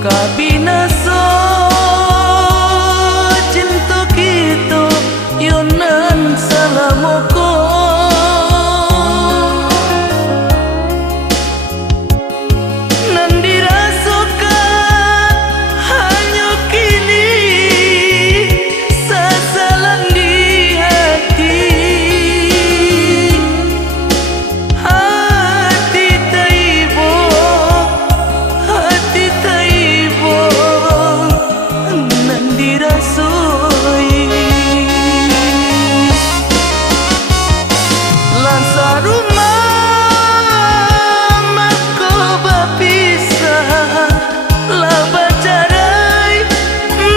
Kabinaso cinta kita yonan salamoko nan dirasakan hanya kini sasalan di hati taibo nan dirasoi lansa rumah mako bapisah lah bacarai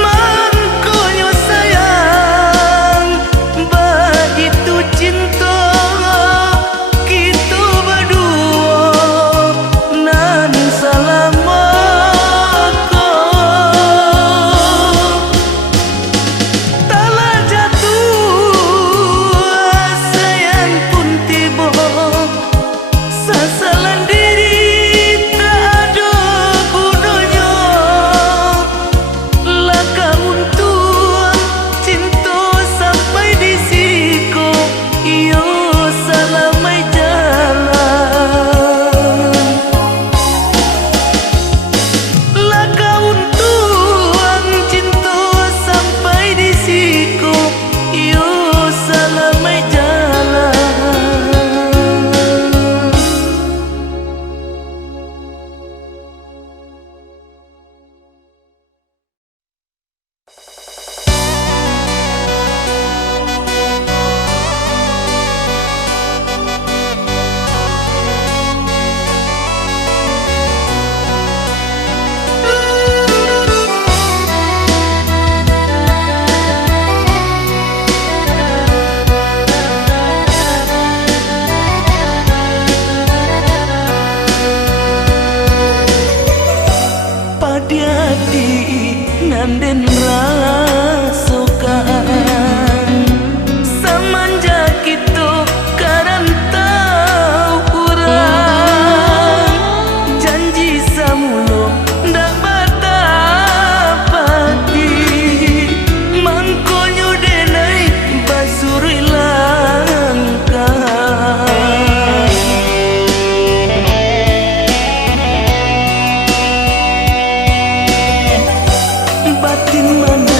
mangkonyo sayang begitu cinta kita berdua nan salamako telah jatuh sayang pun tiba sasalan diri tak ada gunanya laka untuk cinta sampai di siku iyo salamai jalan laka untuk cinta sampai di siku iyo salamai jalan. Padiati nanden rasokan semenjak itu karantau urang janji samulo ndak batapati mangkonyo denai basuri langkah batin mana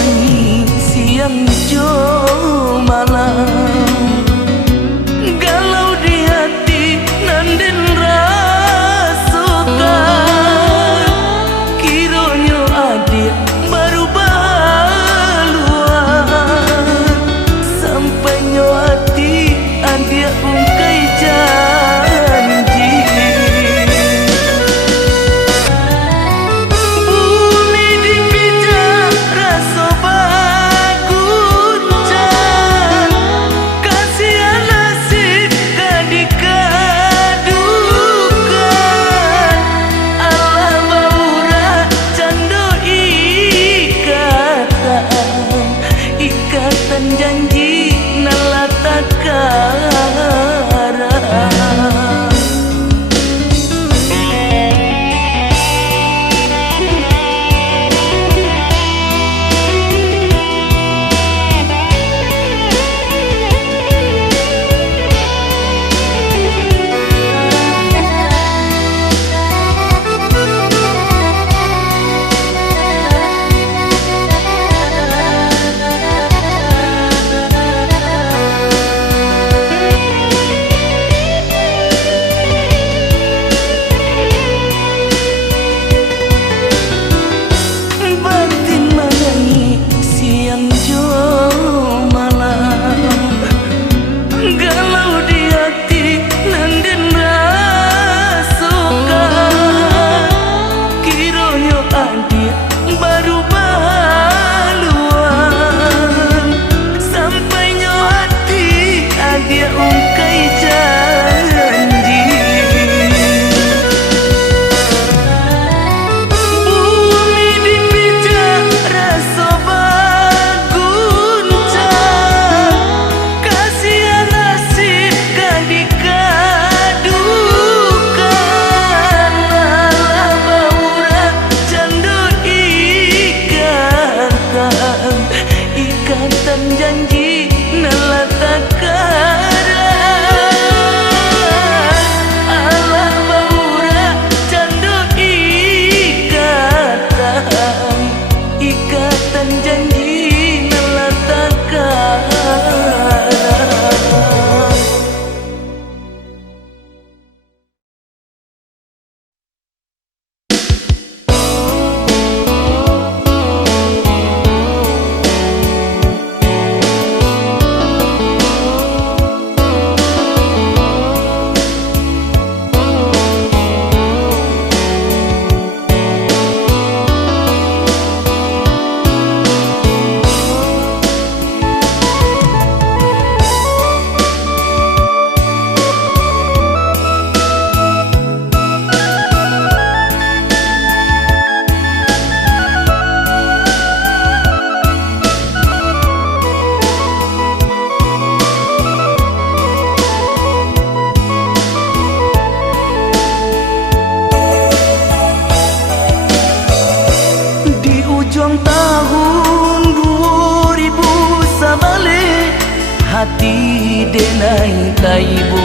hati denai taibo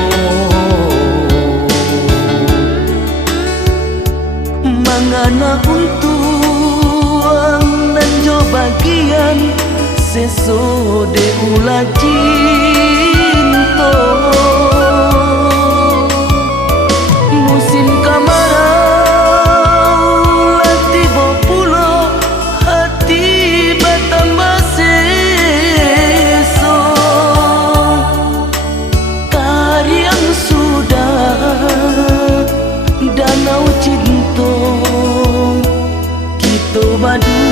mangana untuang dan jo bagian seso de ulah cinta musim kemarau lati bopulo hati bertambah seso karyang sudah danau cinta kita badu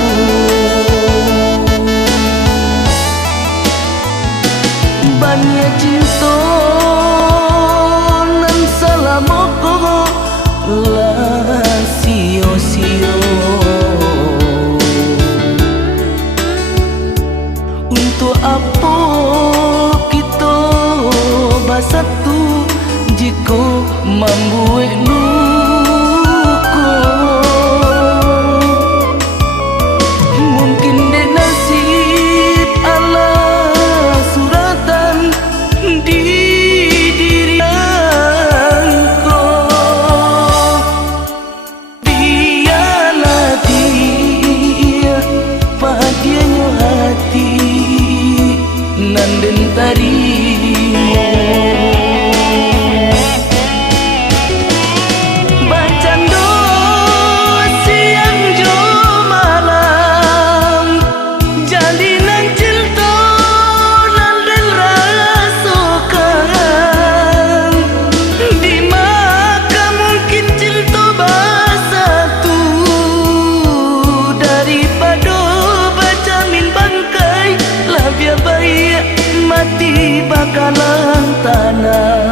banyak cinta nan salamoko lah sio-sio untuk apa kita bersatu jika membuat luka mungkin dek nasib Allah suratan di diri engkau biarlah dia padianya hati nan den tarimo bacando siang jo malam jalinan cinta nan den rasakan di maka mungkin cinta bersatu daripada berjamin bangkai lah biar baik mati bakalan tanah.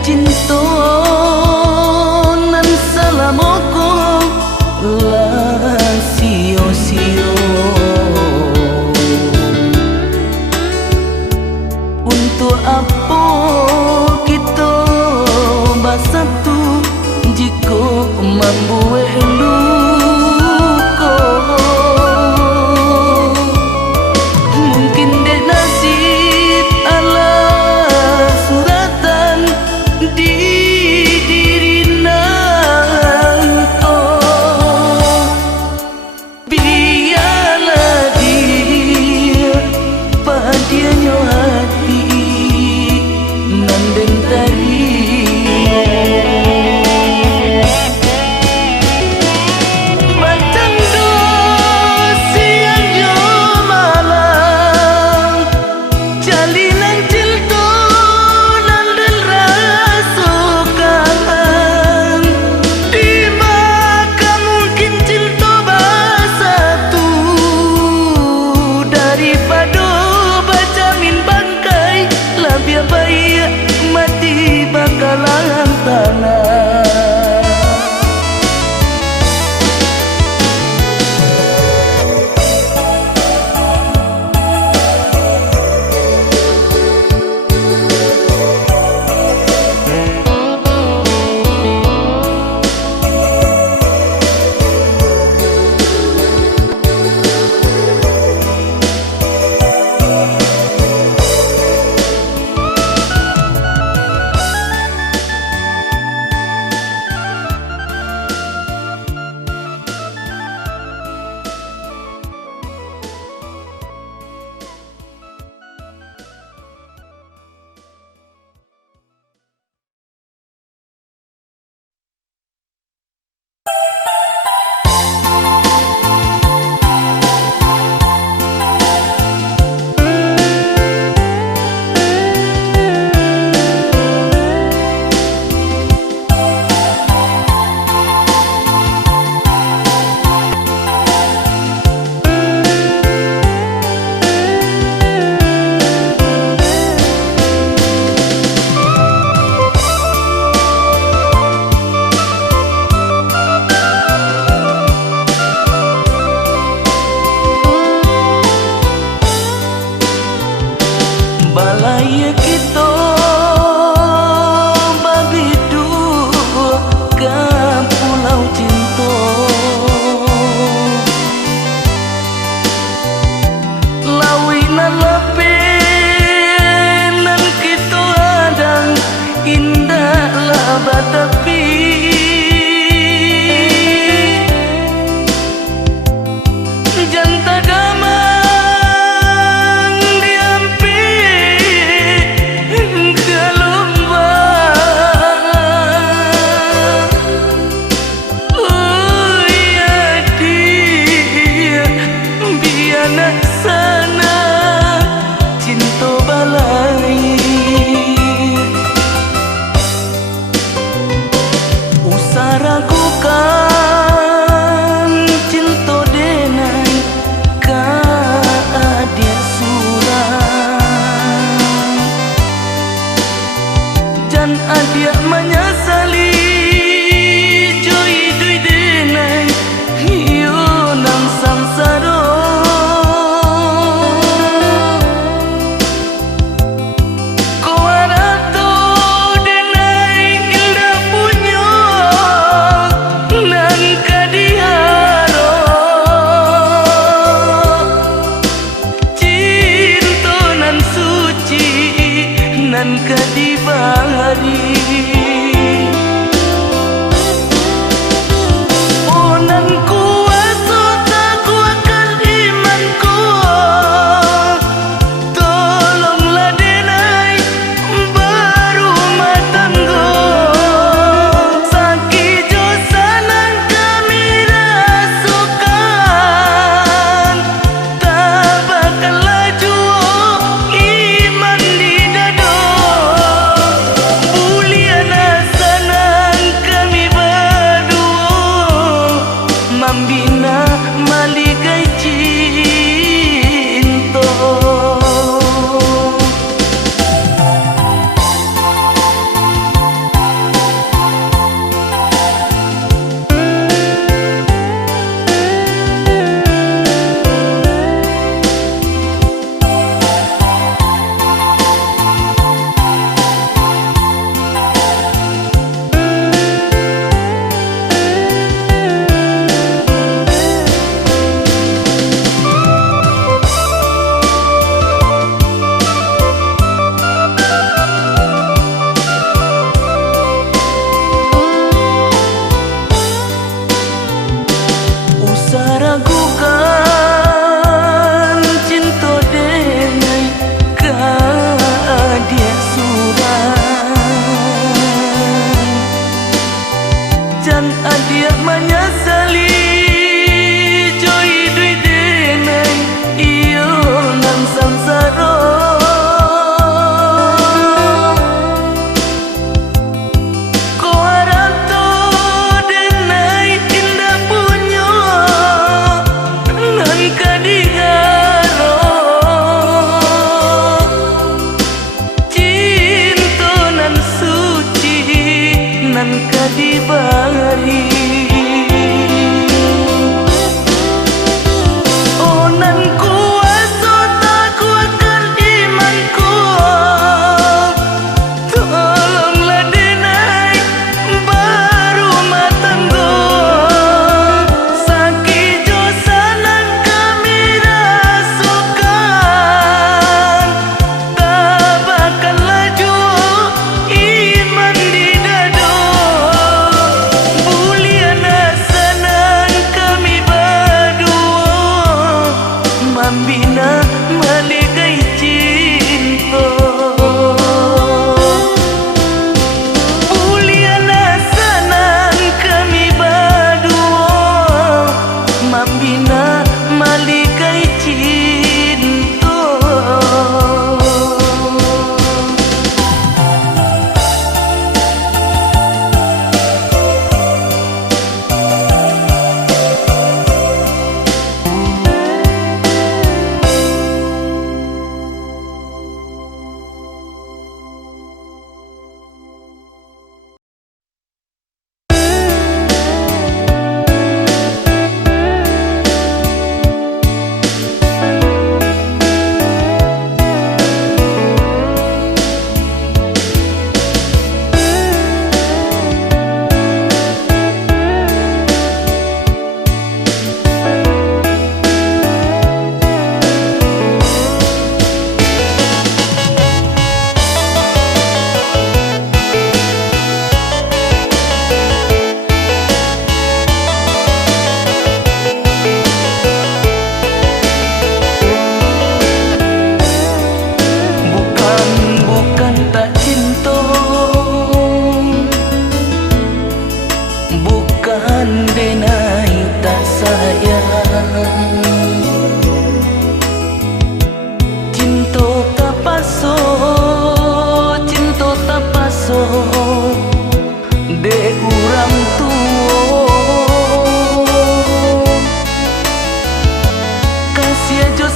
Cinta nan salamoko lah sio-sio untuk apa kita bersatu jika membuat luka mungkin dek nasib Allah suratan di Jan adia menyesali joy dui denai hiu nang samsara. Nan kadibari oh nan kuasa tak kuatkan imanku, tolonglah denai berumah tangga. Sakit josanan kami rasukan, tak bakal laju iman di dada. Mambina maligai cinta. Ragukan cinta denai kadia suran, jan adia menyesali joy dui denai iyo nang samsara. Nan kadibari oh nan kuasa tak kuatkan imanku, tolonglah denai berumah tangga. Sakit josanan kami rasukan, tak bakal laju iman di dada. Mambina maligai cinta. Muliana sanan kami berdua, Mambina maligai cinta.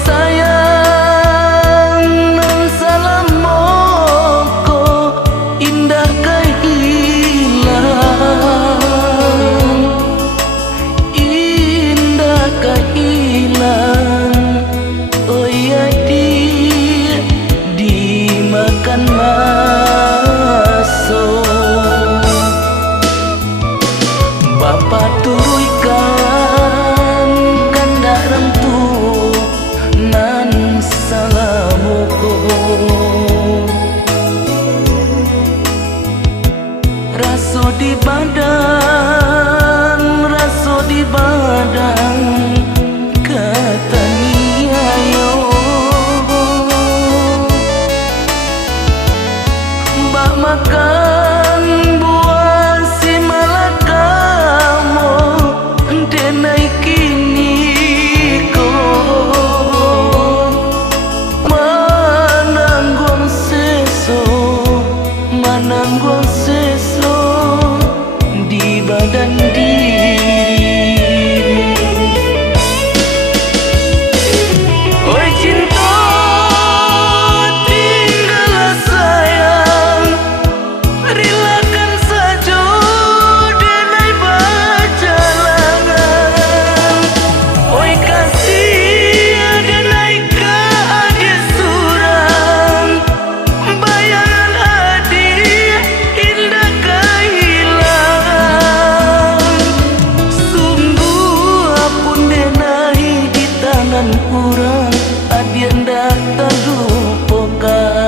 sayang nang salam moko indah. Raso di badan, raso di badan, kata ni ayo bak makan buah si malakamo denai kini ko mananggon seso, mananggon seso di badan diri. Oi cinta tinggallah sayang, relakan saja denai baca langan. Oi kasih denai ka adil surang, bayangan adil indah kehilangan. Sungguh apun denai di tangan kurang, adian datang lupakan.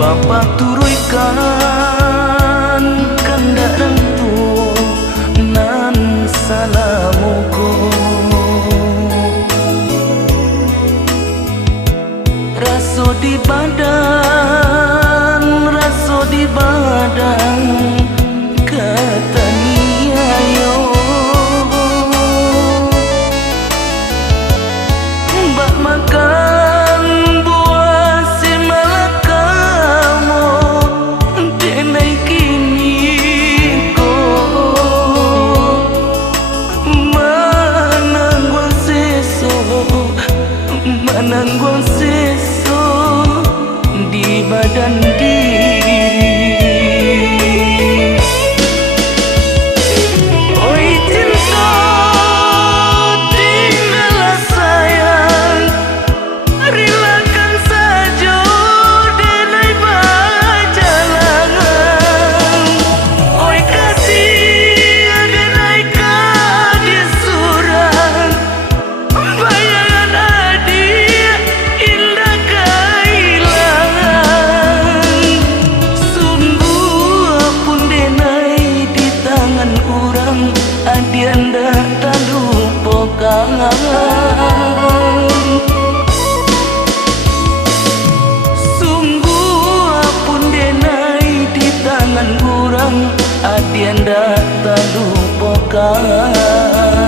Bapa turuikan kandarang tu nan salamuku, raso di badan, raso di badan, kata ni ayo bak makan buah si malakamo denai kini ko mananggon seso, mananggon seso di badan diri. Oi cinta tinggallah sayang, relakan saja denai baca langan. Oi kasih denai ka adil surang, bayangan adil indah kehilangan. Sungguh apun denai di tangan orang, adian datang lupakan. Sungguh apun denai di tangan orang, adian datang lupakan.